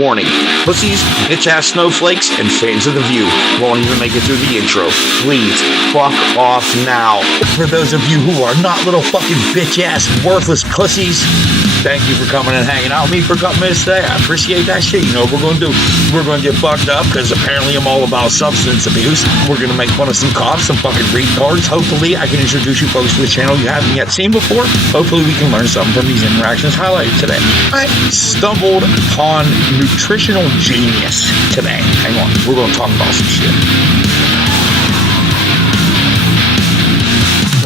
Warning, pussies, bitch-ass snowflakes, and fans of The View won't even make it through the intro. Please, fuck off now. For those of you who are not little fucking bitch-ass worthless pussies, thank you for coming and hanging out with me for a couple minutes today. I appreciate that shit. You know what we're going to do? We're going to get fucked up because apparently I'm all about substance abuse. We're going to make fun of some cops, some fucking retards. Hopefully I can introduce you folks to the channel you haven't yet seen before. Hopefully we can learn something from these interactions highlighted today. I stumbled upon nutritional genius today. Hang on. We're going to talk about some shit.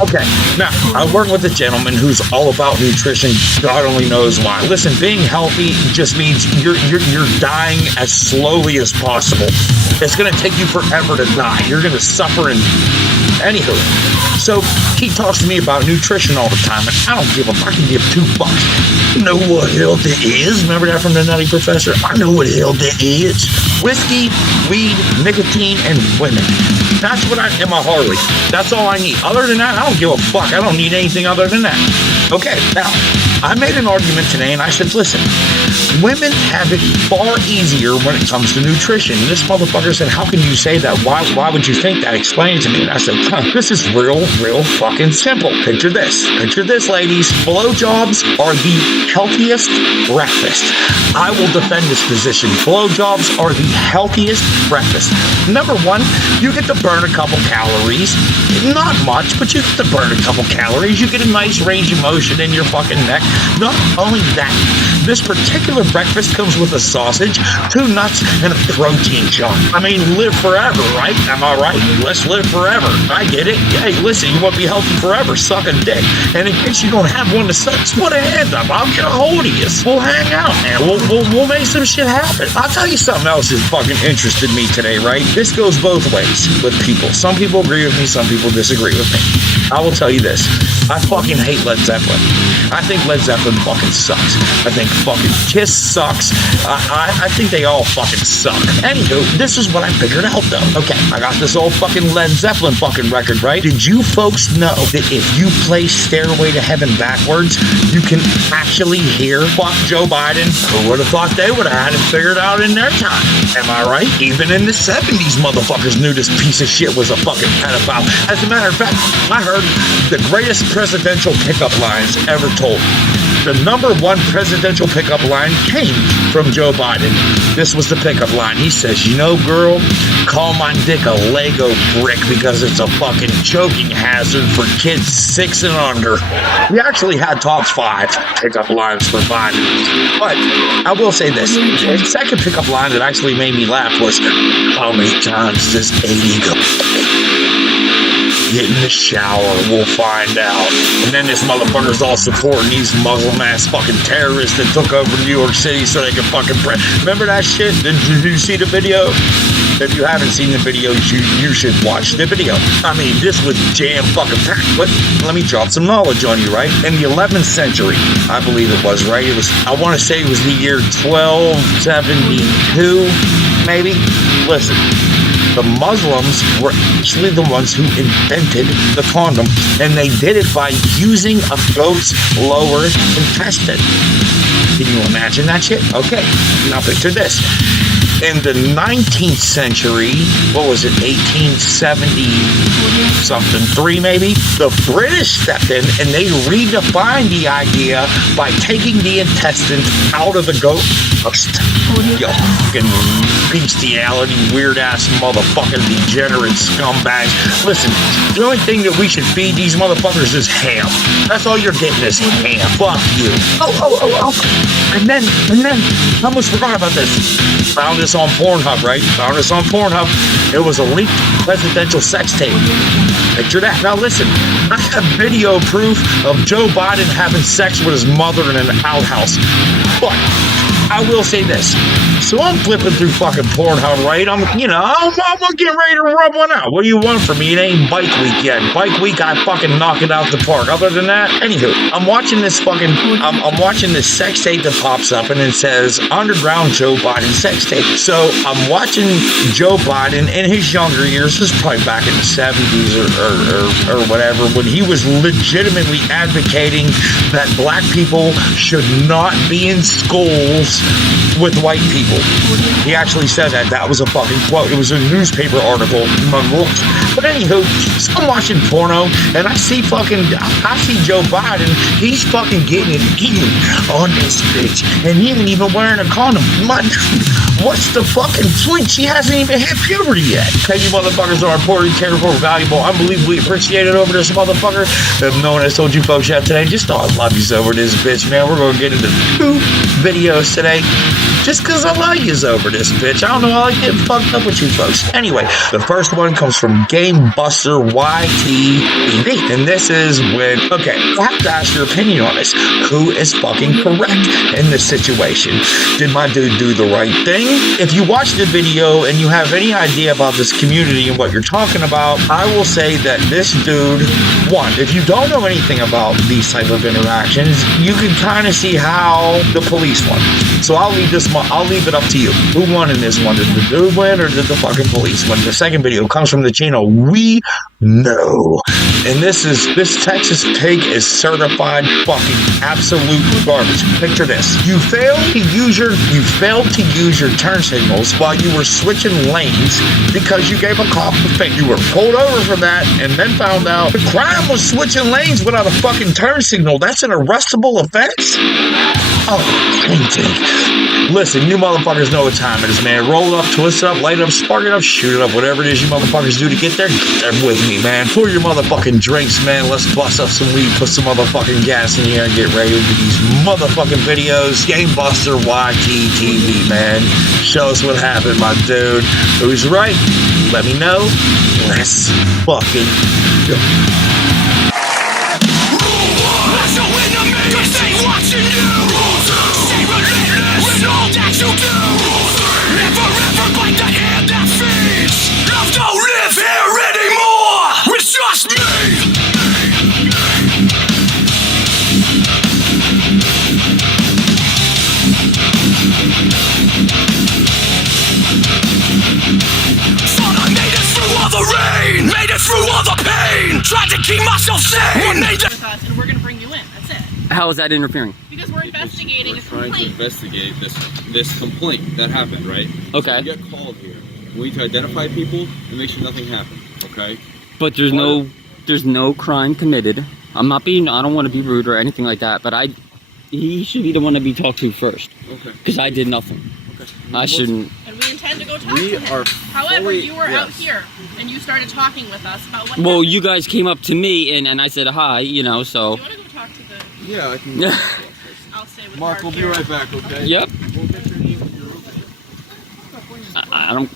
Okay, now, I work with a gentleman who's all about nutrition. God only knows why. Listen, being healthy just means you're dying as slowly as possible. It's going to take you forever to die. You're going to suffer and... Anywho, so he talks to me about nutrition all the time, and I don't give a fuck. I can give two fucks. You know what health is? Remember that from the Nutty Professor? I know what health is. Whiskey, weed, nicotine, and women. That's what I am a Harley. That's all I need. Other than that, I don't give a fuck. I don't need anything other than that. Okay, now, I made an argument today, and I said, listen, women have it far easier when it comes to nutrition. And this motherfucker said, how can you say that? Why would you think that? Explain it to me. And I said, this is real fucking simple. Picture this, ladies. Blowjobs are the healthiest breakfast. I will defend this position. Blowjobs are the healthiest breakfast. Number one, you get to burn a couple calories. Not much, but you get to burn a couple calories. You get a nice range of motion in your fucking neck. Not only that, this particular breakfast comes with a sausage, 2 nuts, and a protein chunk. I mean, live forever, right? Am I right? Let's live forever. I get it. Hey, listen, you want to be healthy forever? Suck a dick. And in case you don't have one to suck, put a hand up. I'll get a hold of you. We'll hang out, man. We'll make some shit happen. I'll tell you something else that fucking interested me today, right? This goes both ways with people. Some people agree with me, some people disagree with me. I will tell you this. I fucking hate Led Zeppelin. I think Led Zeppelin fucking sucks. I think fucking Kiss sucks. I think they all fucking suck. Anywho, this is what I figured out though. Okay, I got this old fucking Led Zeppelin fucking record, right? Did you folks know that if you play Stairway to Heaven backwards, you can actually hear fuck Joe Biden? Who would have thought they would have had it figured out in their time? Am I right? Even in the 70s, motherfuckers knew this piece of shit was a fucking pedophile. As a matter of fact, I heard the greatest presidential pickup lines ever told. The #1 presidential pickup line came from Joe Biden. This was the pickup line. He says, you know, girl, call my dick a Lego brick because it's a fucking choking hazard for kids 6 and under. We actually had top 5 pickup lines for Biden. But I will say this. The second pickup line that actually made me laugh was, how many times does 80 go? Get in the shower, we'll find out. And then this motherfucker's all supporting these Muslim-ass fucking terrorists that took over New York City so they could fucking pray. Remember that shit? Did you see the video? If you haven't seen the video, you should watch the video. I mean, this was jam fucking packed. But let me drop some knowledge on you, right? In the 11th century, I believe it was, right? It was, I want to say it was the year 1272, maybe? Listen. The Muslims were actually the ones who invented the condom, and they did it by using a goat's lower intestine. Can you imagine that shit? Okay, now picture this. In the 19th century, what was it, 1870-something, maybe? The British stepped in and they redefined the idea by taking the intestine out of the goat. Yo, fucking bestiality, weird-ass motherfucking degenerate scumbags. Listen, the only thing that we should feed these motherfuckers is ham. That's all you're getting is ham. Fuck you. Oh. And then, I almost forgot about this. Found this on Pornhub, right? Found this on Pornhub. It was a leaked presidential sex tape. Picture that. Now listen, I have video proof of Joe Biden having sex with his mother in an outhouse. But I will say this. So I'm flipping through fucking Pornhub, right? I'm getting ready to rub one out. What do you want from me? It ain't bike week yet. Bike week, I fucking knock it out the park. Other than that, anywho, I'm watching this sex tape that pops up and it says underground Joe Biden sex tape. So I'm watching Joe Biden in his younger years. This is probably back in the 70s or whatever, when he was legitimately advocating that black people should not be in schools with white people. people. He actually said that. That was a fucking quote. It was a newspaper article among looks. But anywho, so I'm watching porno, and I see Joe Biden. He's fucking getting it in on this bitch, and he ain't even wearing a condom. What's the fucking point? She hasn't even hit puberty yet. Okay, you motherfuckers are important, cared for, valuable, unbelievably appreciated over this motherfucker. If no one has told you folks yet today, just know I love you over this bitch, man. We're gonna get into 2 videos today. Just because I love you over this bitch. I don't know, I like getting fucked up with you folks. Anyway, the first one comes from Game Buster YTV. And this is when, okay, I have to ask your opinion on this. Who is fucking correct in this situation? Did my dude do the right thing? If you watch the video and you have any idea about this community and what you're talking about, I will say that this dude, one, if you don't know anything about these type of interactions, you can kind of see how the police won. So I'll leave it up to you. Who won in this one? Did the dude win or did the fucking police win? The second video comes from the channel We Know. And this Texas pig is certified fucking absolute garbage. Picture this. You failed to use your turn signals while you were switching lanes because you gave a cop a fake. You were pulled over for that and then found out the crime was switching lanes without a fucking turn signal. That's an arrestable offense? Oh, listen, you motherfuckers know what time it is, man. Roll it up, twist it up, light it up, spark it up, shoot it up, whatever it is you motherfuckers do to get there with me, man. Pour your motherfucking drinks, man. Let's bust up some weed, put some motherfucking gas in here, and get ready to these motherfucking videos. Game Buster YTTV, man. Show us what happened, my dude. Who's right? Let me know. Let's fucking go. Watching you, stay relentless with all that you do. Never ever bite the hand that feeds. Love don't live here anymore. It's just me. Thought I made it through all the rain, made it through all the pain. Tried to keep myself sane. And we're gonna bring you in. That's it. How is that interfering? Because we're investigating a complaint. Trying to investigate this complaint that happened, right? Okay. So you get called here. We need to identify people and make sure nothing happened, okay? But there's no crime committed. I don't want to be rude or anything like that, but he should be the one to be talked to first. Okay. Because I did nothing. Okay. I shouldn't. And we intend to go talk to him. However, you were out here and you started talking with us about what happened. You guys came up to me and I said hi, so. Do you want to go talk to the... Yeah, I can. I'll stay with Mark, we'll be right back, okay? Yep. We'll get your name and your I don't,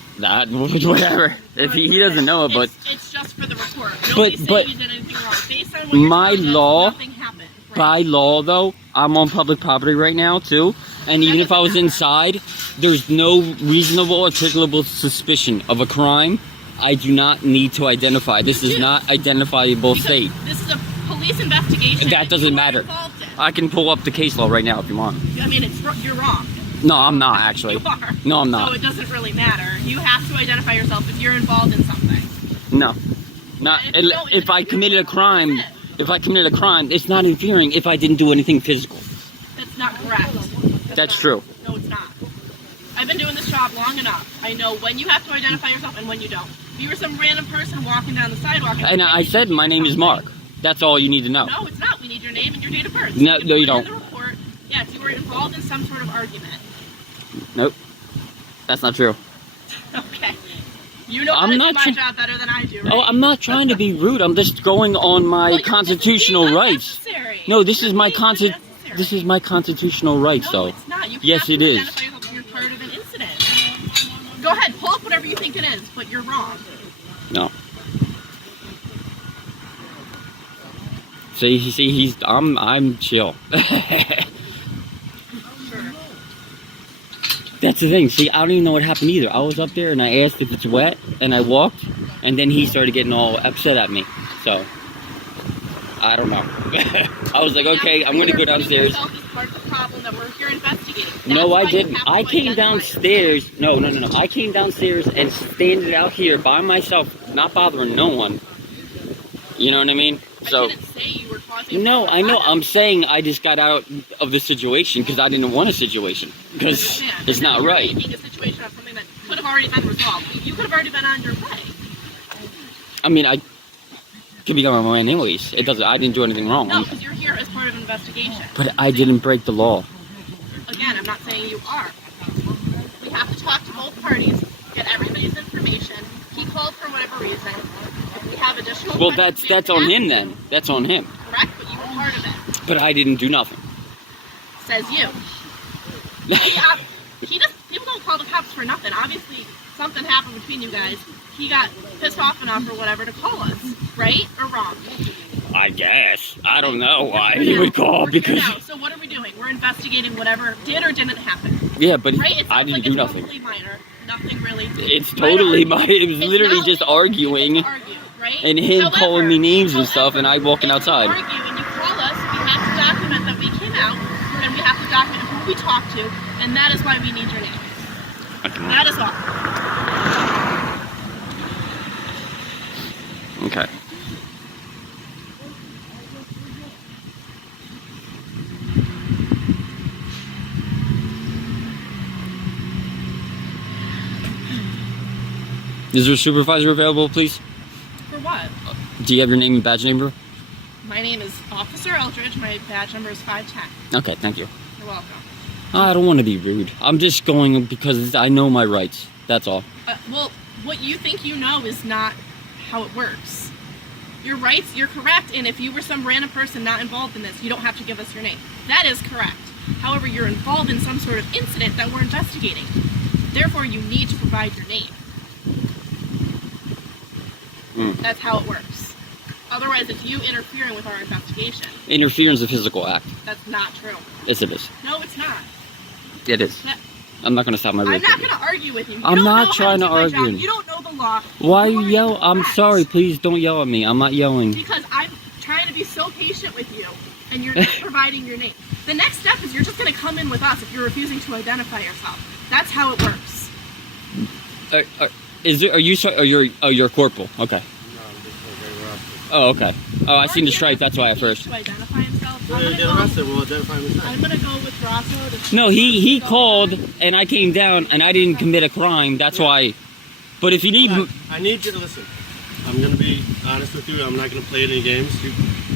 whatever. If he doesn't know it, but. It's just for the report. Nobody said you did anything wrong. Based on what my you're law, nothing happened. Right? By law though, I'm on public property right now too. And even if I was inside, there's no reasonable articulable suspicion of a crime. I do not need to identify. This is not identifiable state. This is a police investigation. That doesn't matter. I can pull up the case law right now if you want. I mean, you're wrong. No, I'm not actually. You are. No, I'm not. So it doesn't really matter. You have to identify yourself if you're involved in something. No. Not if I committed a crime. If I committed a crime, it's not interfering if I didn't do anything physical. That's not correct. That's true. No, it's not. I've been doing this job long enough. I know when you have to identify yourself and when you don't. If you were some random person walking down the sidewalk... And I said my name is Mark. That's all you need to know. No, it's not. We need your name and your date of birth. No, you don't. In the report, yes, you were involved in some sort of argument. Nope. That's not true. Okay. You know how to do my job better than I do, right? Oh, I'm not trying to be rude. I'm just going on my constitutional rights. No, this is my constitutional rights, though. No, it's not. You yes, it is. You're part of an incident. Go ahead, pull up whatever you think it is, but you're wrong. No. See, I'm chill. That's the thing. See, I don't even know what happened either. I was up there and I asked if it's wet, and I walked, and then he started getting all upset at me. So, I don't know. I was like, okay, I'm gonna go downstairs. No, I didn't. I came downstairs. No. I came downstairs and standed out here by myself, not bothering no one. You know what I mean? So I didn't say you were causing. no, I know. I'm saying I just got out of the situation because I didn't want a situation because it's not right. Making a situation of something that could have already been resolved. You could have already been on your way. I mean, I could be on my way anyways. It doesn't. I didn't do anything wrong. No, because you're here as part of an investigation. But I didn't break the law. Again, I'm not saying you are. We have to talk to both parties, get everybody's information. He called for whatever reason. If we have additional Well, questions, we that's have to on ask him you. then. That's on him. Correct, but you were part of it. But I didn't do nothing. Says you. People don't call the cops for nothing. Obviously, something happened between you guys. He got pissed off enough or whatever to call us. Right or wrong? I guess. I don't know why he would call We're here because. now. So what are we doing? We're investigating whatever did or didn't happen. Yeah, but Right? It I sounds didn't like do it's nothing. totally minor. Nothing really. It's totally minor. my. It was It's literally not just legal arguing. to argue, right? And him However, calling me names and stuff, and I walking if outside. You argue and you call us, we have to document that we came out, and we have to document who we talked to, and that is why we need your name. That is all. Okay. Is there a supervisor available, please? For what? Do you have your name and badge number? My name is Officer Eldridge. My badge number is 510. Okay, thank you. You're welcome. I don't want to be rude. I'm just going because I know my rights. That's all. Well, what you think you know is not how it works. Your rights, you're correct, and if you were some random person not involved in this, you don't have to give us your name. That is correct. However, you're involved in some sort of incident that we're investigating. Therefore, you need to provide your name. That's how it works. Otherwise, it's you interfering with our investigation. Interference is a physical act. That's not true. Yes, it is. No, it's not. It is. That- I'm not going to stop my I'm rape. not going to argue with you. You I'm don't not know trying how to do my argue. job. You don't know the law. Why You you are yell? I'm incorrect. sorry. Please don't yell at me. I'm not yelling. Because I'm trying to be so patient with you, and you're not providing your name. The next step is you're just going to come in with us if you're refusing to identify yourself. That's how it works. Are you? You're a corporal. Okay. Oh, okay. Oh, I seen the stripe. That's why at first. To identify himself. We'll identify him. I'm going to go with Rosso. No, he called and I came down and I didn't commit a crime. That's why. But if you need, I need you to listen. I'm gonna be honest with you. I'm not gonna play any games. You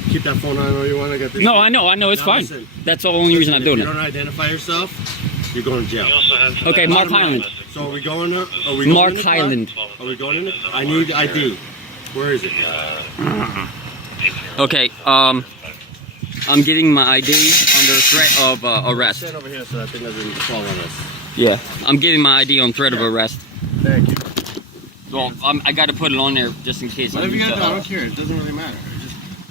keep that phone on all you want. I got this. no, I know, it's Now fine. listen. That's the only reason I'm If doing you it. don't identify yourself, you're going to jail. Okay, Mark Bottom line. Highland. So are we going to? Are we going Mark in the car? Highland. Are we going in? I need ID. Where is it? Okay, I'm getting my ID under threat of arrest. Stand over here so that thing doesn't fall on us. Yeah, I'm getting my ID on threat of arrest. Thank you. Well, I got to put it on there just in case. Whatever you lose gotta the- do, I don't care. It doesn't really matter.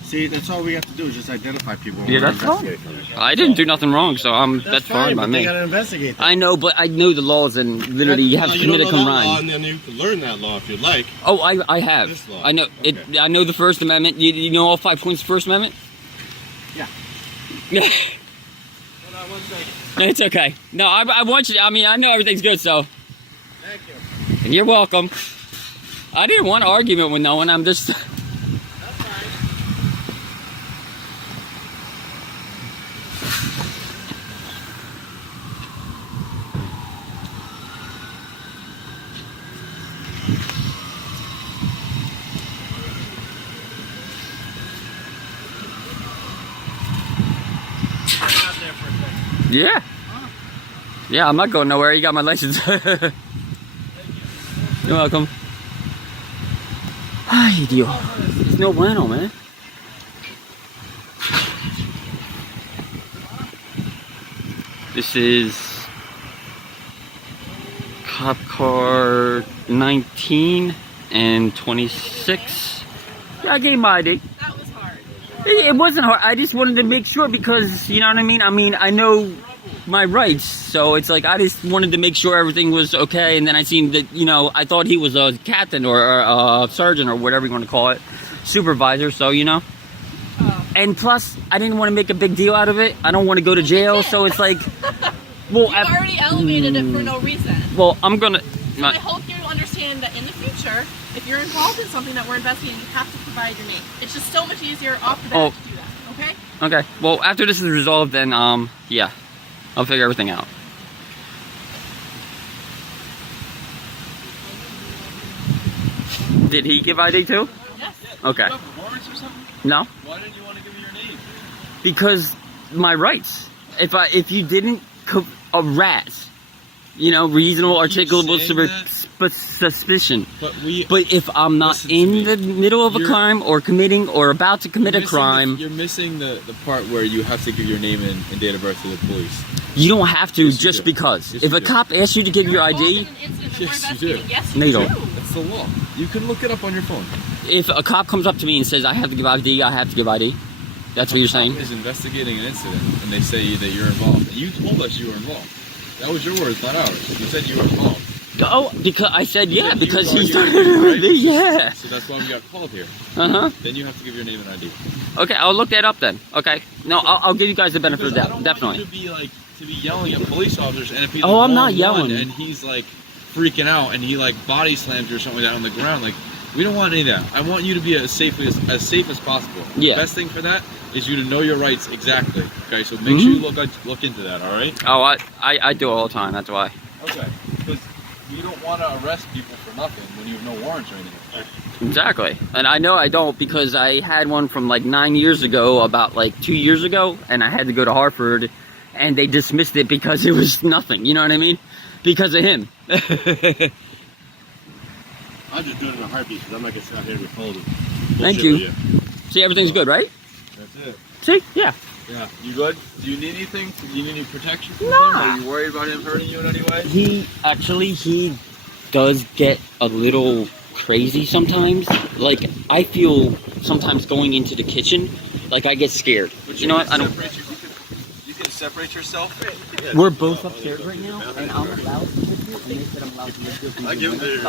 See, that's all we have to do is just identify people. Yeah, that's fine. I didn't do nothing wrong, so that's fine by but me. They gotta investigate that. I know, but I know the laws and literally you have to commit a You don't know that law, crime. and then you can learn that law if you'd like. Oh, I have. This law. I know it. Okay. I know the First Amendment. You know all 5 points of the First Amendment? Yeah. Yeah. Hold on 1 second. It's okay. No, I want you. I mean, I know everything's good, so. Thank you. And you're welcome. I didn't want an argument with no one. I'm just. That's fine. Out there for a second. Yeah. Yeah, I'm not going nowhere. You got my license. You're welcome. Ay, Dios. It's no bueno, man. This is cop car 19 and 26. Yeah, I gave my ID. That was hard. It wasn't hard. I just wanted to make sure because, you know what I mean? I mean, I know my rights, so it's like I just wanted to make sure everything was okay. And then I seen that, you know, I thought he was a captain or a sergeant or whatever you want to call it, supervisor. So, you know. And plus, I didn't want to make a big deal out of it. I don't want to go to jail, so it's like, well, You already elevated it for no reason. well, I'm gonna. So I hope you understand that in the future, If you're involved in something that we're investigating, you have to provide your name. It's just so much easier off the bat to do that, okay? Okay. Well, after this is resolved, then, yeah. I'll figure everything out. Did he give ID too? Yes. Okay. You have warrants or something? No? Why didn't you want to give me your name? Because my rights. If you didn't a rat, you know, reasonable, articulable suspicion. But if I'm not in the middle of a crime or committing or about to commit a crime, You're missing the part where you have to give your name and date of birth to the police. you don't have to Yes, you just do. because. Yes, if you a do. cop asks you to give your ID, Yes, you Yes, do. you do. Yes, No, you you do. don't. That's the law. You can look it up on your phone. if a cop comes up to me and says I have to give ID, I have to give ID. That's what you're saying? Is investigating an incident, and they say that you're involved. And you told us you were involved. That was your words, not ours. You said you were involved. Oh, because I said yeah, You because were he arguing started with with me, me, right? yeah. So that's why we got called here. Uh-huh. Then you have to give your name and ID. Okay, I'll look that up then. Okay. No, I'll give you guys the benefit of Because I that, don't definitely. want you to be yelling at police officers, and if he's Oh, I'm the not wrong yelling. one and he's like freaking out and he like body slams you or something like that on the ground, like we don't want any of that. I want you to be as safe as possible. Yeah. The best thing for that is you to know your rights exactly. Okay, so make sure you look into that. All right. Oh, I do it all the time. That's why. Okay. Because you don't want to arrest people for nothing when you have no warrants or anything. Exactly. And I know I don't because I had one from like 9 years ago, about like 2 years ago, and I had to go to Hartford, and they dismissed it because it was nothing. You know what I mean? Because of him. I'll just do it in a heartbeat because I'm not going to sit out here and hold it. Thank you. See, everything's good, right? That's it. See? Yeah. Yeah. You good? Do you need anything? Do you need any protection from Nah. him? Are you worried about him hurting you in any way? He does get a little crazy sometimes. Like, I feel sometimes going into the kitchen, like I get scared. You know what? I don't. You can separate yourself. We're both upstairs right now, and I'm allowed to live here, and they said I'm allowed to live here. I give it to you.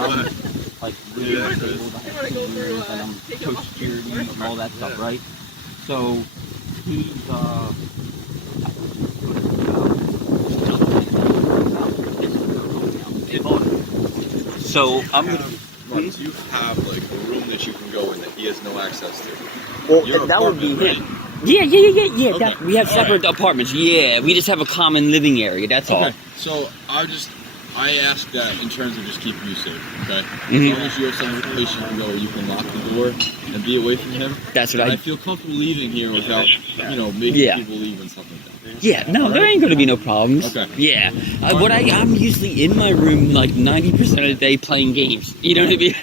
Like, really disabled, I have 2 years, and I'm coach security and all that stuff, right? So, he's, so, I'm gonna... Once you have like a room that you can go in that he has no access to. Well, Your that would be apartment, him. Yeah. Okay. That, we have separate apartments. Yeah, we just have a common living area. That's all. Okay. So I ask that in terms of just keeping you safe. Okay. Mhm. As long as you have some place you can go, where you can lock the door and be away from him. That's what I I. feel comfortable leaving here without, making Yeah. people leave and stuff like that. Yeah, no, there ain't gonna be no problems. Okay. Yeah, I'm usually in my room like 90% of the day playing games. You know what I mean?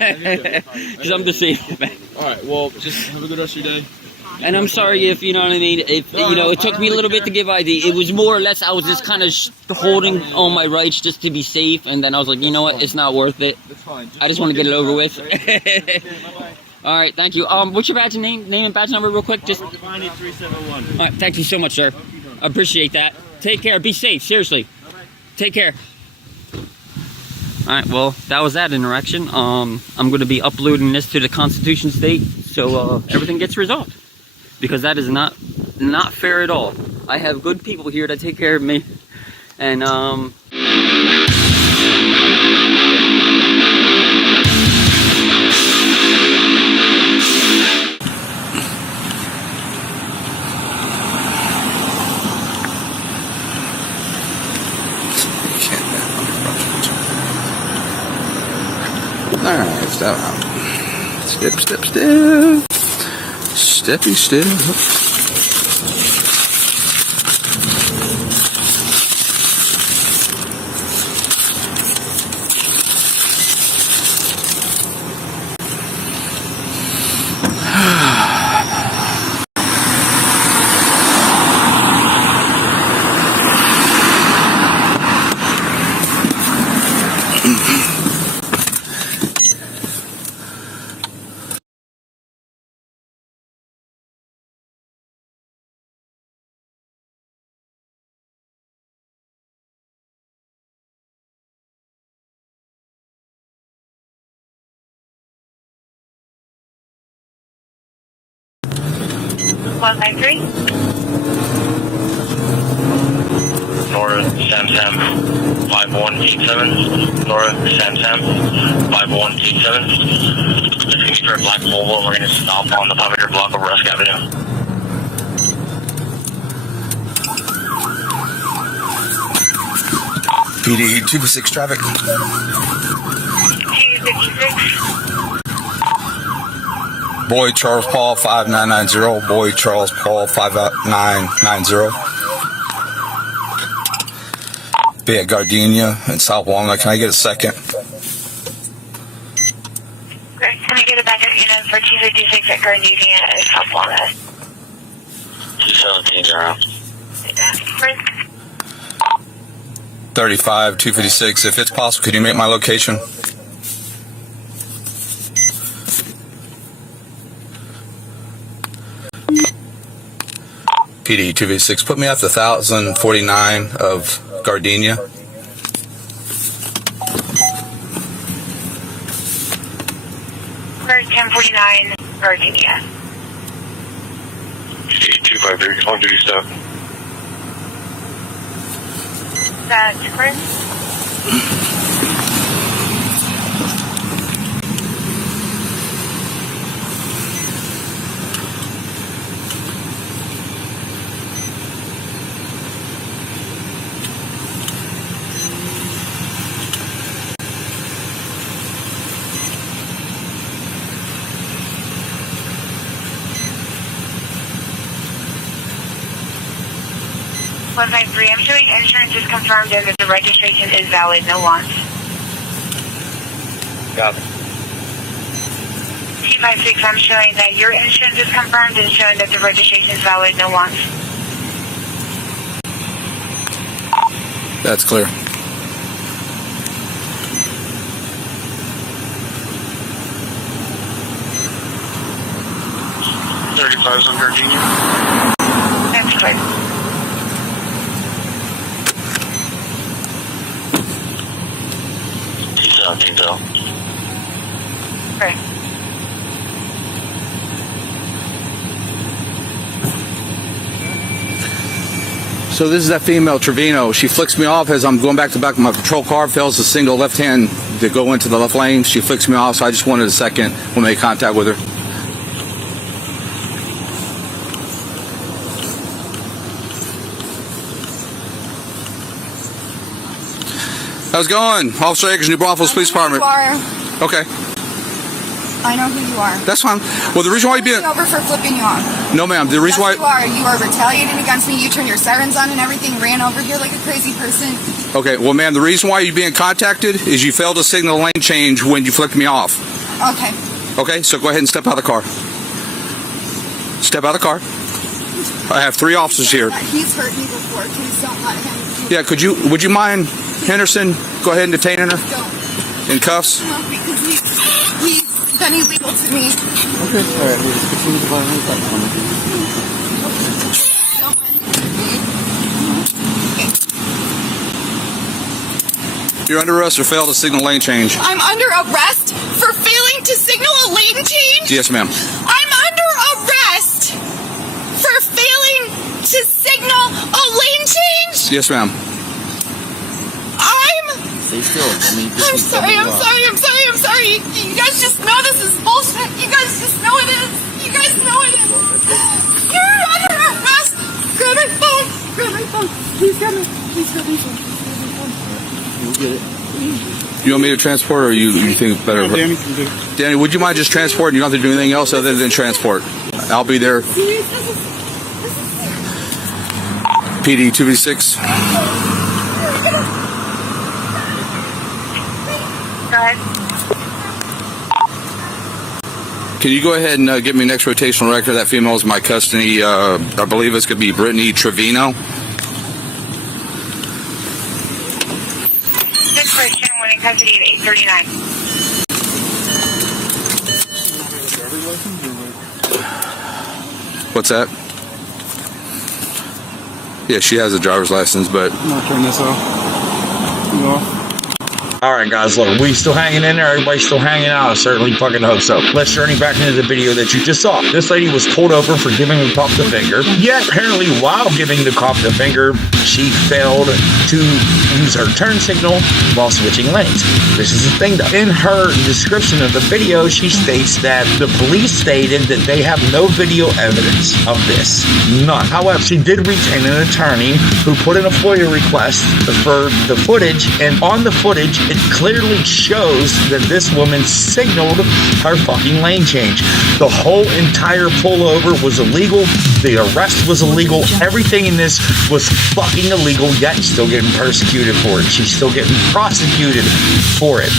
Because I'm disabled, man. All right. Well, just have a good rest of your day. And I'm sorry if, you know what I mean, if, it took me a little bit to give ID. It was more or less, I was just kind of holding on my rights just to be safe. And then I was like, you know what, it's not worth it. That's fine. I just want to get it over with. All right, thank you. What's your badge name and badge number real quick? Just. Divine 371. All right, thank you so much, sir. I appreciate that. Take care. Be safe. Seriously. Take care. All right. Well, that was that interaction. I'm going to be uploading this to the Constitution State so everything gets resolved, because that is not fair at all. I have good people here that take care of me, and Alright, step out. Step. Steppy step. One by three. North, Sam. 5187 North Sam 5187. It's going to be for a black Volvo, and we're going to stop on the 500 block of Rusk Avenue. PD 256 traffic. 256. Boy Charles Paul 5990. Boy Charles Paul 5990. Be at Gardenia in South Walnut. Can I get a second? Great. Can I get a backup unit for 256 at Gardenia at South Walnut? 217 around. 35 256. If it's possible, could you make my location? PD 256. Put me at the 1049 of Gardenia. Where's 1049 Gardenia? 253 on duty stuff. That's Chris. I'm showing insurance is confirmed and that the registration is valid, no wants. Got it. 256, I'm showing that your insurance is confirmed and showing that the registration is valid, no wants. That's clear. On Virginia. That's clear. Right. So this is that female Trevino. She flicks me off as I'm going back to the back of my patrol car, fails the single left hand to go into the left lane. She flicks me off, so I just wanted a second when I made contact with her. How's it going? Officer Akers, New Braunfels Police Department. Okay. I know who you are. That's fine. Well, the reason why you being over for flipping you off. No, ma'am. The reason why you are retaliating against me. You turned your sirens on and everything. Ran over here like a crazy person. Okay. Well, ma'am, the reason why you're being contacted is you failed to signal lane change when you flicked me off. Okay. Okay. So go ahead and step out of the car. Step out of the car. I have 3 officers here. He's hurt me before. Please don't let him. Yeah. Would you mind, Henderson? Go ahead and detain her. Don't. In cuffs. No, because he's been illegal to me. Okay, alright, we'll just continue the violence. You're under arrest for failed to signal lane change. I'm under arrest for failing to signal a lane change? Yes, ma'am. I'm under arrest for failing to signal a lane change? Yes, ma'am. Stay still. I'm sorry. You guys just know this is bullshit. You guys just know it is. You're under arrest. Grab my phone. Please grab my phone. You'll get it. You want me to transport, or you think it's better? Danny can do it. Danny, would you mind just transporting? You don't have to do anything else other than transport. I'll be there. PD 2V6. Go ahead. Can you go ahead and get me next rotational record? That female is my custody. I believe it's going to be Brittany Trevino. 6 for 10, one in custody at 8:39. What's that? Yeah, she has a driver's license, but... I'm not turning this off. You off? Alright guys, look, we still hanging in there, everybody still hanging out, I certainly fucking hope so. Let's journey back into the video that you just saw. This lady was pulled over for giving the cop the finger, yet apparently while giving the cop the finger, she failed to use her turn signal while switching lanes. This is the thing though. In her description of the video, she states that the police stated that they have no video evidence of this. None. However, she did retain an attorney who put in a FOIA request for the footage, and on the footage, it clearly shows that this woman signaled her fucking lane change. The whole entire pullover was illegal. The arrest was illegal. Everything in this was fucking illegal, yet still getting persecuted for it. She's still getting prosecuted for it.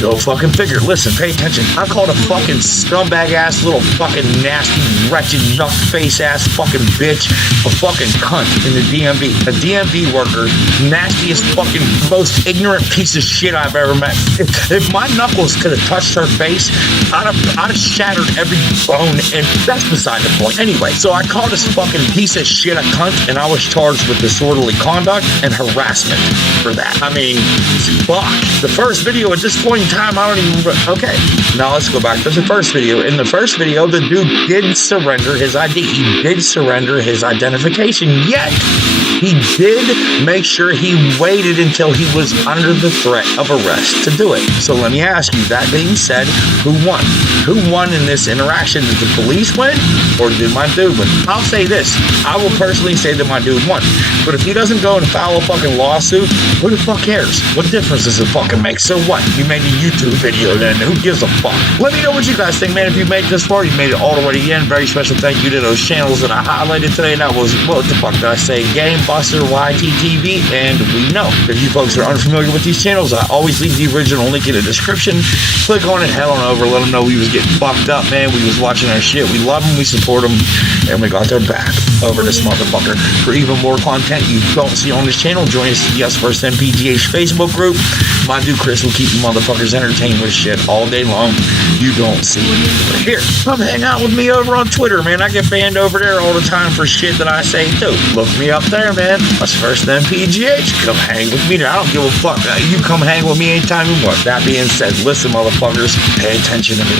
Go fucking figure. Listen, pay attention. I called a fucking scumbag ass little fucking nasty, wretched, nut face ass fucking bitch a fucking cunt in the DMV. A DMV worker, nastiest fucking, most ignorant piece of shit I've ever met. If my knuckles could have touched her face, I'd have shattered every bone, and that's beside the point. Anyway, so I called this fucking piece of shit a cunt, and I was charged with disorderly conduct and harassment for that. I mean, fuck. The first video at this point in time, I don't even. Okay, now let's go back to the first video. In the first video, the dude did surrender his ID. He did surrender his identification, yet he did make sure he waited until he was under the threat of arrest to do it. So let me ask you, that being said, who won? Who won in this interaction? Did the police win, or did my dude win? I'll say this. I will personally say that my dude won. But if he doesn't go and file a fucking lawsuit, who the fuck cares? What difference does it fucking make? So what? You made a YouTube video then. Who gives a fuck? Let me know what you guys think, man. If you made it this far, you made it all the way to the end. Very special thank you to those channels that I highlighted today. That was, what the fuck did I say? Game Buster, YTTV, and We Know. If you folks are unfamiliar with these channels, I always leave the original link in the description. Click on it, head on over, let them know we was getting fucked up, man. We was watching our shit. We love them, we support them, and we got their back over this motherfucker. For even more content you don't see on this channel, join us at the USVSTHEMPGH Facebook group. My dude Chris will keep you motherfuckers entertained with shit all day long you don't see here. Come hang out with me over on Twitter, man. I get banned over there all the time for shit that I say too. Look me up there, man. That's FirstMPGH. Come hang with me there. I don't give a fuck. You come hang with me anytime you want. That being said, listen, motherfuckers, pay attention to me.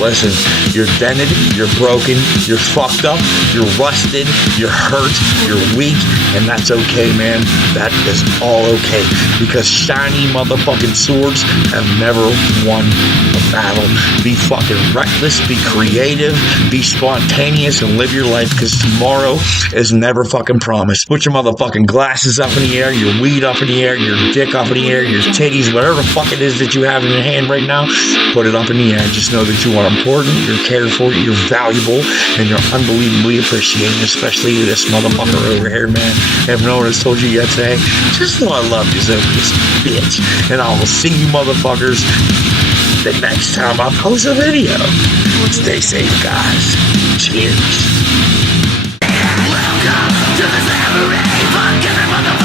Listen, you're dented, you're broken, you're fucked up, you're rusted, you're hurt, you're weak, and that's okay, man. That is all okay, because shiny motherfucking swords have never won a battle. Be fucking reckless, be creative, be spontaneous, and live your life, because tomorrow is never fucking promised. Put your motherfucking glasses up in the air, your weed up in the air, your dick up in the air, your titties, whatever the fuck it is that you have in your hand right now, put it up in the air. Just know that you are important, you're cared for, you're valuable, and you're unbelievably appreciated, especially this motherfucker over here, man. If no one has told you yet today, just know I love you, Zopius, bitch. And I will see you motherfuckers the next time I post a video. Stay safe, guys. Cheers. Welcome to the Samurai Fucking Motherfucker.